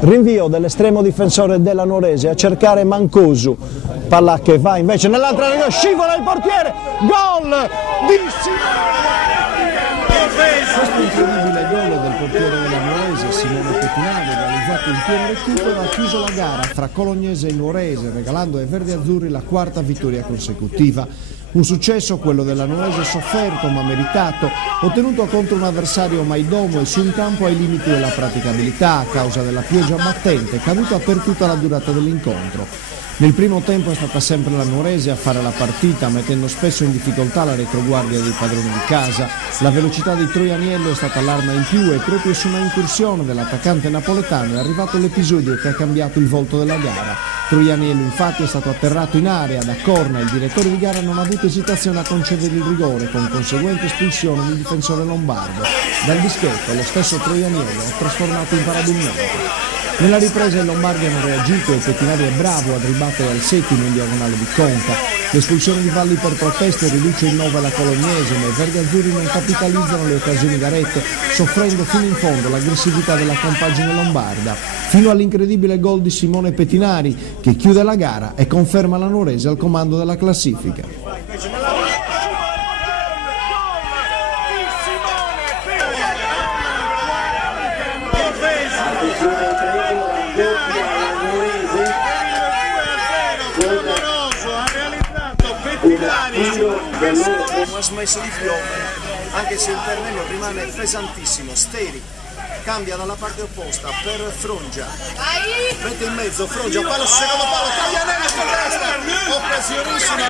Rinvio dell'estremo difensore della Nuorese a cercare Mancuso, palla che va invece nell'altra area, scivola il portiere, gol di Questo incredibile gol del portiere della Nuorese, Simone Pettinari, realizzato in pieno recupero, ha chiuso la gara fra Colognese e Nuorese, regalando ai verdi-azzurri la quarta vittoria consecutiva. Un successo, quello della Nuorese, sofferto ma meritato, ottenuto contro un avversario maidomo e su un campo ai limiti della praticabilità a causa della pioggia battente caduta per tutta la durata dell'incontro. Nel primo tempo è stata sempre la Nuorese a fare la partita, mettendo spesso in difficoltà la retroguardia dei padroni di casa. La velocità di Troianiello è stata l'arma in più e proprio su una incursione dell'attaccante napoletano è arrivato l'episodio che ha cambiato il volto della gara. Troianiello infatti è stato atterrato in area da corna e il direttore di gara non ha avuto esitazione a concedere il rigore con conseguente espulsione del difensore lombardo. Dal dischetto lo stesso Troianiello ha trasformato in paradosso. Nella ripresa i lombardi hanno reagito e Pettinari è bravo a ribattere al settimo in diagonale di Conca. L'espulsione di Valli per proteste riduce in 9 la Colognese, ma i verdi-azzurri non capitalizzano le occasioni garette, soffrendo fino in fondo l'aggressività della compagine lombarda, fino all'incredibile gol di Simone Pettinari, che chiude la gara e conferma la Nuorese al comando della classifica. Non ha smesso di piovere, anche se il terreno rimane pesantissimo. Steri cambia dalla parte opposta per Frongia, mette in mezzo Frongia, palo su secondo palo, Troianiello con testa, occasionissima